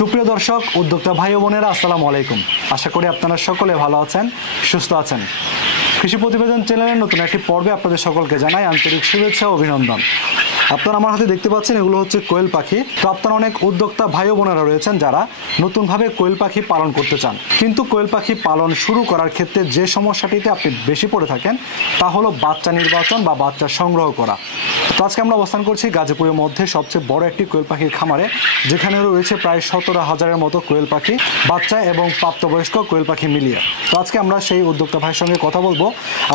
সুপ্রিয় দর্শক, উদ্যোক্তা ভাই ও বোনেরা, আসসালামু আলাইকুম। আশা করি আপনারা সকলে ভালো আছেন, সুস্থ আছেন। কৃষি প্রতিবেদন চ্যানেলের নতুন একটি পর্বে আপনাদের সকলকে জানাই আন্তরিক শুভেচ্ছা ও অভিনন্দন। আপনারা আমার হাতে দেখতে পাচ্ছেন, এগুলো হচ্ছে কোয়েল পাখি। তো আপনারা অনেক উদ্যোক্তা ভাই ও বোনেরা রয়েছেন যারা নতুনভাবে কোয়েল পাখি পালন করতে চান, কিন্তু কোয়েল পাখি পালন শুরু করার ক্ষেত্রে যে সমস্যাটিতে আপনি বেশি পড়ে থাকেন তা হলো বাচ্চা নির্বাচন বা বাচ্চা সংগ্রহ করা। তো আজকে আমরা অবস্থান করছি গাজীপুরের মধ্যে সবচেয়ে বড় একটি কোয়েল পাখির খামারে, যেখানে রয়েছে প্রায় 17,000-এর মতো কোয়েল পাখি, বাচ্চা এবং প্রাপ্তবয়স্ক কোয়েল পাখি মিলিয়ে। তো আজকে আমরা সেই উদ্যোক্তা ভাইয়ের সঙ্গে কথা বলবো,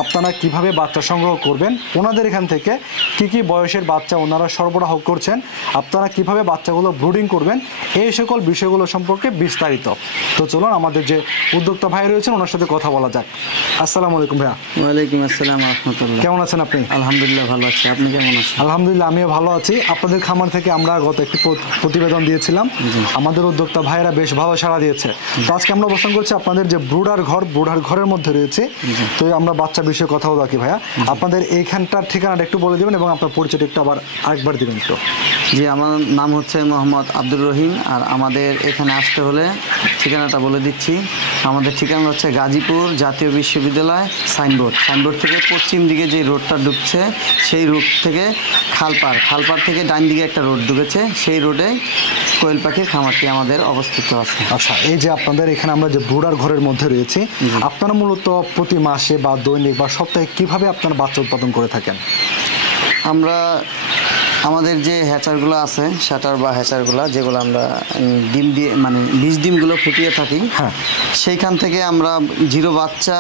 আপনারা কিভাবে বাচ্চা সংগ্রহ করবেন, ওনাদের এখান থেকে কি কি বয়সের বাচ্চা ওনারা সরবরাহ করছেন, আপনারা কিভাবে বাচ্চাগুলো ব্রুডিং করবেন, এই সকল বিষয়গুলো সম্পর্কে বিস্তারিত। তো চলুন আমাদের যে উদ্যোক্তা ভাই রয়েছেন ওনার সাথে কথা বলা যাক। আসসালামু আলাইকুম ভাইয়া। ওয়ালাইকুম আসসালাম রাহমাতুল্লাহ। কেমন আছেন আপনি? আলহামদুলিল্লাহ ভালো আছি, আপনি কেমন আছেন? আলহামদুলিল্লাহ আমিও ভালো আছি। আপনাদের খামার থেকে আমরা গত একটি প্রতিবেদন দিয়েছিলাম, আমাদের উদ্যোক্তা ভাইয়েরা বেশ ভালো সাড়া দিয়েছে। তো আজকে আমরা অবস্থান করছি আপনাদের যে ব্রুডার ঘরের মধ্যে রয়েছে। তো আমরা বাচ্চা বিষয়ে কথা বলবো কি ভাইয়া, আপনাদের এইখানটার ঠিকানাটা একটু বলে দেবেন এবং আপনার পরিচয়টা একটু আবার আরেকবার দিবেন তো। জি, আমার নাম হচ্ছে মোহাম্মদ আব্দুর রহিম। আর আমাদের এখানে আসতে হলে ঠিকানাটা বলে দিচ্ছি। আমাদের ঠিকানা হচ্ছে গাজীপুর জাতীয় বিশ্ববিদ্যালয় সাইনবোর্ড থেকে পশ্চিম দিকে যে রোডটা ঢুকছে, সেই রোড থেকে খালপাড় থেকে ডান দিকে একটা রোড ঢুকেছে, সেই রোডে কোয়েল পাখির খামারটি আমাদের অবস্থিত আছে। আচ্ছা, এই যে আপনাদের এখানে আমরা যে ব্রুডার ঘরের মধ্যে রয়েছি, আপনারা মূলত প্রতি মাসে বা দৈনিক বা সপ্তাহে কিভাবে আপনারা বাচ্চা উৎপাদন করে থাকেন? আমরা আমাদের যে হ্যাচারগুলো আছে, শাটার বা হ্যাচারগুলো যেগুলো আমরা ডিম দিয়ে মানে বীজ ডিমগুলো ফুটিয়ে থাকি, হ্যাঁ, সেইখান থেকে আমরা জিরো বাচ্চা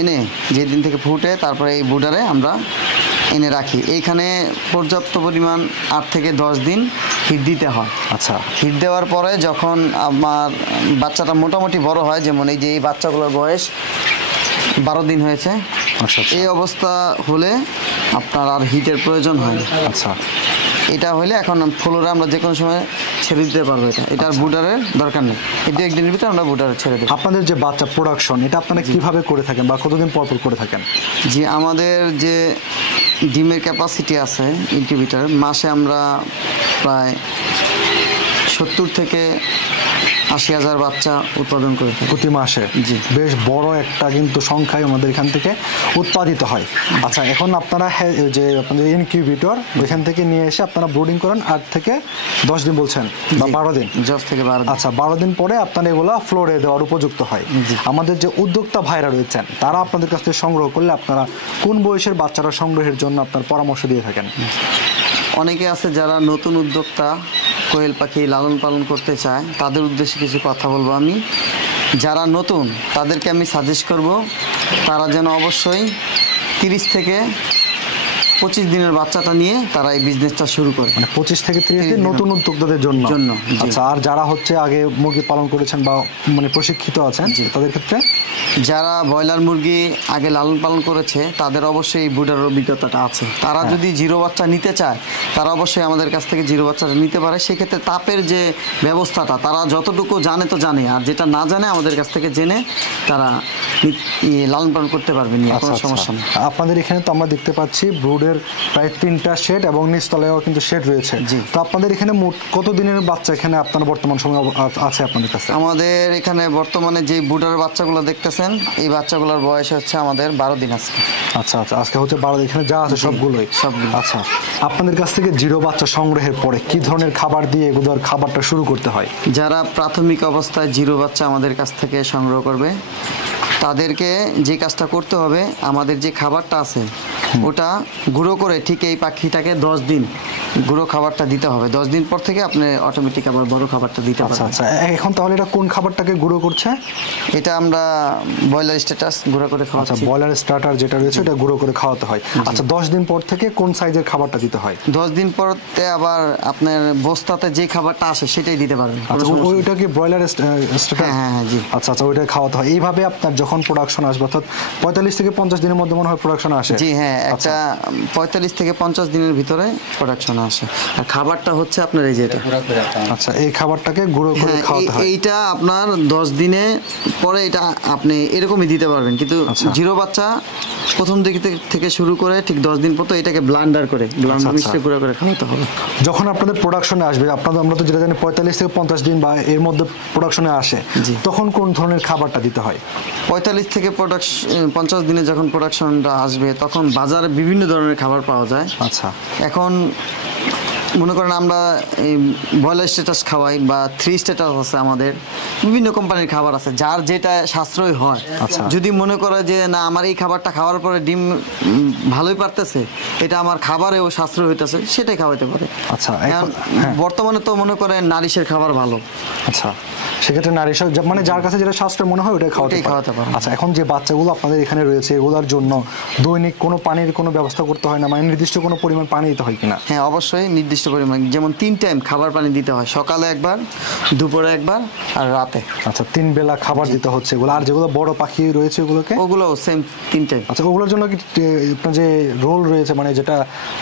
এনে যেদিন থেকে ফুটে তারপরে এই বুডারে আমরা এনে রাখি। এইখানে পর্যাপ্ত পরিমাণ 8 থেকে 10 দিন হিট দিতে হয়। আচ্ছা, হিট দেওয়ার পরে যখন আমার বাচ্চাটা মোটামুটি বড় হয়, যেমন এই যে এই বাচ্চাগুলোর বয়স 12 দিন হয়েছে, আচ্ছা, এই অবস্থা হলে আপনার আর হিটের প্রয়োজন হয় না। আচ্ছা, এটা হলে এখন ফ্লোরে আমরা যে কোনো সময় ছেড়ে দিতে পারবো। এটার বুডারের দরকার নেই, এই 2-1 দিনের ভিতরে আমরা বুডারে ছেড়ে দেবো। আপনাদের যে বাচ্চা প্রোডাকশন, এটা আপনারা কিভাবে করে থাকেন বা কতদিন পর করে থাকেন? জি, আমাদের যে ডিমের ক্যাপাসিটি আছে ইনকিউবেটর, মাসে আমরা প্রায় 70 থেকে 80,000 বাচ্চা উৎপাদন করে থাকি প্রতি মাসে। জি, বেশ বড় একটা কিন্তু সংখ্যায় আমাদের এখান থেকে উৎপাদিত হয়। আচ্ছা, এখন আপনারা যে আপনাদের ইনকিউবেটর ওইখান থেকে নিয়ে এসে আপনারা ব্রুডিং করেন 8 থেকে 10 দিন বলছেন বা 12 দিন? 10 থেকে 12 দিন। আচ্ছা, 12 দিন পরে আপনারা এগুলো ফ্লোরে দেওয়ার উপযুক্ত হয়। আমাদের যে উদ্যোক্তা ভাইরা রয়েছেন তারা আপনাদের কাছ থেকে সংগ্রহ করলে আপনারা কোন বয়সের বাচ্চারা সংগ্রহের জন্য আপনার পরামর্শ দিয়ে থাকেন? অনেকে আছে যারা নতুন উদ্যোক্তা, কোয়েল পাখি লালন পালন করতে চায়, তাদের উদ্দেশ্যে কিছু কথা বলবো আমি। যারা নতুন তাদেরকে আমি সাজেস্ট করব, তারা যেন অবশ্যই 30 থেকে 25 দিনের বাচ্চাটা নিয়ে তারা এই বিজনেসটা শুরু করে। মানে 25 থেকে 30 দিন নতুন উদ্যোক্তাদের জন্য। আচ্ছা, আর যারা হচ্ছে আগে মুরগি পালন করেছেন বা মানে প্রশিক্ষিত আছেন তাদের ক্ষেত্রে? যারা ব্রয়লার মুরগি আগে লালন পালন করেছে তাদের অবশ্যই এই বুডারের অভিজ্ঞতাটা আছে। তারা যদি জিরো বাচ্চা নিতে চায় তারা অবশ্যই আমাদের কাছ থেকে জিরো বাচ্চাটা নিতে পারে। সেক্ষেত্রে তাপের যে ব্যবস্থাটা তারা যতটুকু জানে তো জানে, আর যেটা না জানে আমাদের কাছ থেকে জেনে তারা লালন পালন করতে পারবে, কোনো সমস্যা নেই। আপনাদের এখানে তো আমরা দেখতে পাচ্ছি ব্রুডের প্রায় 3টা শেড এবং নিচতলায়ও কিন্তু শেড রয়েছে। তো আপনাদের এখানে মোট কত দিনের বাচ্চা এখানে আপনার বর্তমান সময় আছে আপনাদের কাছে? আমাদের এখানে বর্তমানে যে বুডারের বাচ্চাগুলো দেখতেছেন, এই বাচ্চাগুলোর বয়স হচ্ছে আমাদের 12 দিন আজকে। আচ্ছা, আজকে হচ্ছে 12 দিন, এখানে যা আছে সবগুলোই। আচ্ছা, আপনাদের কাছ থেকে জিরো বাচ্চা সংগ্রহের পরে কি ধরনের খাবার দিয়ে এগুলোর খাবারটা শুরু করতে হয়? যারা প্রাথমিক অবস্থায় জিরো বাচ্চা আমাদের কাছ থেকে সংগ্রহ করবে তাদেরকে যে কাজটা করতে হবে, আমাদের যে খাবারটা আছে ওটা গুঁড়ো করে ঠিক এই পাখিটাকে 10 দিন গুঁড়ো খাবারটা দিতে হবে। 10 দিন পর থেকে আপনি অটোমেটিক আবার বড় খাবারটা দিতে পারবেন। আচ্ছা, এখন তাহলে এটা কোন খাবারটাকে গুঁড়ো করছে? এটা আমরা ব্রয়লার স্ট্যাটাস গুঁড়ো করে খাওয়াচ্ছি। আচ্ছা, ব্রয়লার স্টার্টার যেটা রয়েছে এটা গুঁড়ো করে খাওয়াতে হয়। আচ্ছা, 10 দিন পর থেকে কোন সাইজের খাবারটা দিতে হয়? 10 দিন পরতে আবার আপনার বস্তাতে যে খাবারটা আসে সেটাই দিতে পারবেন। আচ্ছা, ওইটা কি ব্রয়লার স্টার্টার? হ্যাঁ, জি। আচ্ছা, ওইটা খাওয়াতে হয়। এইভাবে আপনার যখন যখন প্রোডাকশন আসবে, অর্থাৎ 45 থেকে 50 দিনের মধ্যে মনে হয় প্রোডাকশন আসে। জি হ্যাঁ, একটা 45 থেকে 50 দিনের ভিতরে প্রোডাকশন আসে। আর খাবারটা হচ্ছে আপনার এই যেটা, আচ্ছা, এই খাবারটাকে গুঁড়ো করে হ্যাঁ, খাওয়াতে হয়। এইটা আপনার 10 দিনে পরে এটা আপনি এরকমই দিতে পারবেন, কিন্তু আচ্ছা। জিরো বাচ্চা প্রথম দিকে থেকে শুরু করে ঠিক 10 দিন পর তো এটাকে ব্লান্ডার আচ্ছা। মিক্সে গুঁড়ো করে খাওয়াতে হবে। যখন আপনাদের প্রোডাকশনে আসবে, আমরা তো যেটা জানি 45 থেকে 50 দিন বা এর মধ্যে প্রোডাকশনে আসে, জি। তখন কোন ধরনের খাবারটা দিতে হয়? 45 থেকে 50 দিনে যখন প্রোডাকশনটা আসবে তখন বাজারে বিভিন্ন ধরনের খাবার পাওয়া যায়। আচ্ছা, এখন মনে করেন আমরা ব্রয়লার স্ট্যাটাস খাওয়াই বা 3 স্ট্যাটাস আছে, আমাদের বিভিন্ন কোম্পানির খাবার আছে, যার যেটা সাশ্রয় হয়। আচ্ছা। যদি মনে করে যে না আমার এই খাবারটা খাওয়ার পরে ডিম ভালোই পারতেছে, এটা আমার খাবারেও সাশ্রয় হইতেছে, সেটাই খাওয়াতে পারে। আচ্ছা, এখন হ্যাঁ। বর্তমানে তো মনে করেন নারিশের খাবার ভালো। আচ্ছা, সেক্ষেত্রে নারী মানে যার কাছে যেটা সাশ্রয় মনে হয় ওটাই ওটাই খাওয়াতে পারে। আচ্ছা, এখন যে বাচ্চাগুলো আপনাদের এখানে রয়েছে এগুলোর জন্য দৈনিক কোনো পানির কোনো ব্যবস্থা করতে হয় না, মানে নির্দিষ্ট কোনো পরিমাণ পানি দিতে হয় কিনা? হ্যাঁ, অবশ্যই নির্দিষ্ট পরিমাণ, যেমন 3 টাইম খাবার পানি দিতে হয়, সকালে একবার, দুপুরে একবার আর রাতে। আচ্ছা, 3 বেলা খাবার দিতে হচ্ছে এগুলো। আর যেগুলো বড় পাখি রয়েছে ওগুলোকে? ওগুলো সেম 3 টাইম। আচ্ছা, ওগুলোর জন্য কি আপনার যে রোল রয়েছে, মানে যেটা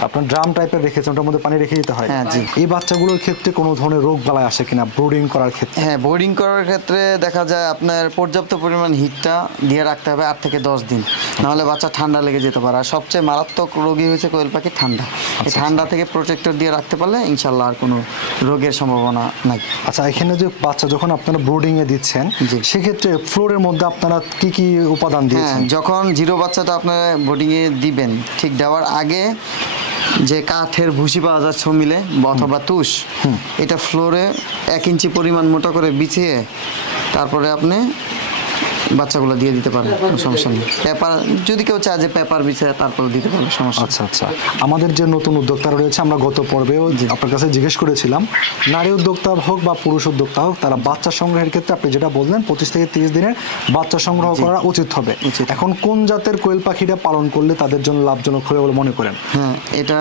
আপনার ড্রাম টাইপের রেখেছেন ওটার মধ্যে পানি রেখে দিতে হয়? হ্যাঁ, জি। এই বাচ্চাগুলোর ক্ষেত্রে কোনো ধরনের রোগ বালাই আসে কিনা ব্রুডিং করার ক্ষেত্রে? হ্যাঁ, বোর্ডিং করার ক্ষেত্রে দেখা যায় আপনার পর্যাপ্ত পরিমাণ হিটটা দিয়ে রাখতে হবে 8 থেকে 10 দিন, নাহলে বাচ্চা ঠান্ডা লেগে যেতে পারে। আর সবচেয়ে মারাত্মক রোগী হয়েছে কোয়েল পাখি ঠান্ডা। এই ঠান্ডা থেকে প্রোটেক্টর দিয়ে রাখতে পারলে ইনশাল্লাহ আর কোনো রোগের সম্ভাবনা নাই। আচ্ছা, এখানে যে বাচ্চা যখন আপনারা ব্রুডিং এ দিচ্ছেন, জি। সেক্ষেত্রে ফ্লোরের মধ্যে আপনারা কি কি উপাদান হ্যাঁ, দিয়েছেন? যখন জিরো বাচ্চাটা আপনার বোর্ডিংয়ে দিবেন, ঠিক দেওয়ার আগে যে কাঠের ভুসি পাওয়া যায় মিলে অথবা তুষ, এটা ফ্লোরে 1 ইঞ্চি পরিমাণ মোটা করে বিছিয়ে তারপরে আপনি বাচ্চাগুলো দিয়ে দিতে পারেন, কোনো সমস্যা নেই। পেপার যদি কেউ চায় যে পেপার বিছিয়ে তারপরে দিতে পারবে, সমস্যা নেই। আচ্ছা আচ্ছা, আমাদের যে নতুন উদ্যোক্তারা রয়েছে, আমরা গত পর্বেও আপনার কাছে জিজ্ঞেস করেছিলাম, নারী উদ্যোক্তা হোক বা পুরুষ উদ্যোক্তা হোক, তারা বাচ্চা সংগ্রহের ক্ষেত্রে আপনি যেটা বললেন 25 থেকে 30 দিনের বাচ্চা সংগ্রহ করা উচিত হবে। এখন কোন জাতের কোয়েল পাখিটা পালন করলে তাদের জন্য লাভজনক হবে বলে মনে করেন? হ্যাঁ, এটা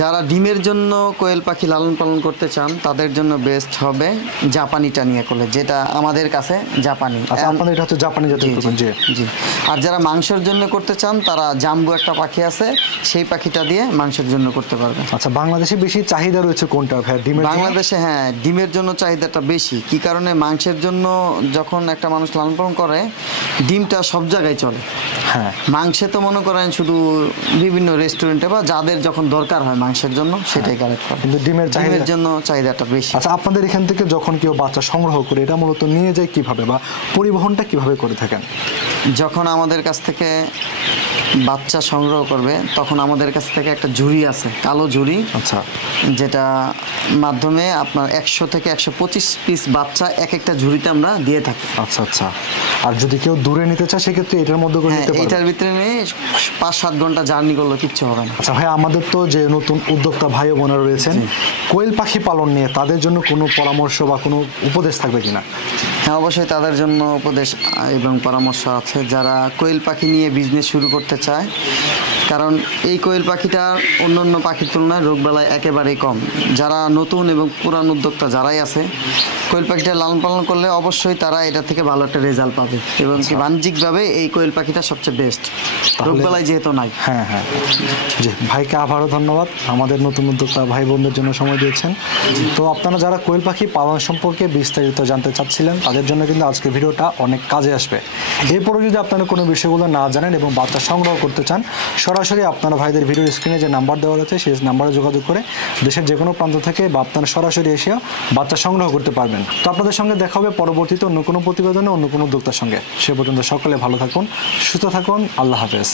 যারা ডিমের জন্য কোয়েল পাখি লালন পালন করতে চান তাদের জন্য বেস্ট হবে জাপানি টানিয়া কোলে, যেটা আমাদের কাছে জাপানি। আচ্ছা, আপনাদের এটা হচ্ছে জাপানি জাতের জি, কোয়েল? জি। জি। আর যারা মাংসের জন্য করতে চান তারা জাম্বু একটা পাখি আছে, সেই পাখিটা দিয়ে মাংসের জন্য করতে পারবেন। আচ্ছা, বাংলাদেশে বেশি চাহিদা রয়েছে কোনটা ভাই ডিমের জন্য? বাংলাদেশে হ্যাঁ, ডিমের জন্য চাহিদাটা বেশি। কি কারণে? মাংসের জন্য যখন একটা মানুষ লালন পালন করে, ডিমটা সব জায়গায় চলে। হ্যাঁ, মাংসে তো মনে করেন শুধু বিভিন্ন রেস্টুরেন্টে বা যাদের যখন দরকার হয় মাংসের জন্য সেটাই কালেক্ট করে, কিন্তু ডিমের জন্য চাহিদাটা বেশি। আচ্ছা, আপনাদের এখান থেকে যখন কেউ বাচ্চা সংগ্রহ করে এটা মূলত নিয়ে যায় কিভাবে, বা পরিবহনটা কিভাবে করে থাকেন? যখন আমাদের কাছ থেকে বাচ্চা সংগ্রহ করবে তখন আমাদের কাছ থেকে একটা ঝুড়ি আছে, কালো ঝুড়ি। আচ্ছা, যেটা মাধ্যমে আপনার 100 থেকে 125 পিস বাচ্চা এক একটা ঝুড়িতে আমরা দিয়ে থাকি। আচ্ছা আচ্ছা। আর যদি কেউ দূরে নিতে চায় সেক্ষেত্রে এটার মধ্যে করে হ্যাঁ, নিতে পারবে? এইটার ভিতরে নিয়ে 5-7 ঘন্টা জার্নি করলে কিচ্ছু হবে না। আচ্ছা ভাই, আমাদের তো যে নতুন উদ্যোক্তা ভাই ও বোনেরা রয়েছেন, কোয়েল পাখি পালন নিয়ে তাদের জন্য কোনো পরামর্শ বা কোনো উপদেশ থাকবে কিনা? হ্যাঁ, অবশ্যই তাদের জন্য উপদেশ এবং পরামর্শ আছে যারা কোয়েল পাখি নিয়ে বিজনেস শুরু করতে চায়। কারণ এই কোয়েল পাখিটার অন্যান্য পাখির তুলনায় রোগবালাই একেবারেই কম। যারা নতুন এবং পুরান উদ্যোক্তা যারাই আছে, কোয়েল পাখিটা লালন পালন করলে অবশ্যই তারা এটা থেকে ভালো একটা রেজাল্ট পাবে এবং বাণিজ্যিকভাবে এই কোয়েল পাখিটা সবচেয়ে বেস্ট, রোগবালাই যেহেতু নাই। হ্যাঁ হ্যাঁ, জি ভাইকে আবারও ধন্যবাদ আমাদের নতুন উদ্যোক্তা ভাই বোনদের জন্য সময় দিয়েছেন। তো আপনারা যারা কোয়েল পাখি পালন সম্পর্কে বিস্তারিত জানতে চাচ্ছিলেন তাদের জন্য কিন্তু আজকে ভিডিওটা অনেক কাজে আসবে। এরপরে যদি আপনারা কোনো বিষয়গুলো না জানেন এবং বাচ্চা সংগ্রহ করতে চান, সরাসরি আপনারা ভাইদের ভিডিও স্ক্রিনে যে নাম্বার দেওয়া আছে সেই নাম্বারে যোগাযোগ করে দেশের যে কোনো প্রান্ত থেকে বা আপনারা সরাসরি এসেও বাচ্চা সংগ্রহ করতে পারবেন। তো আপনাদের সঙ্গে দেখা হবে পরবর্তীতে অন্য কোনো প্রতিবেদনে অন্য কোনো উদ্যোক্তার সঙ্গে। সে পর্যন্ত সকলে ভালো থাকুন, সুস্থ থাকুন, আল্লাহ হাফেজ।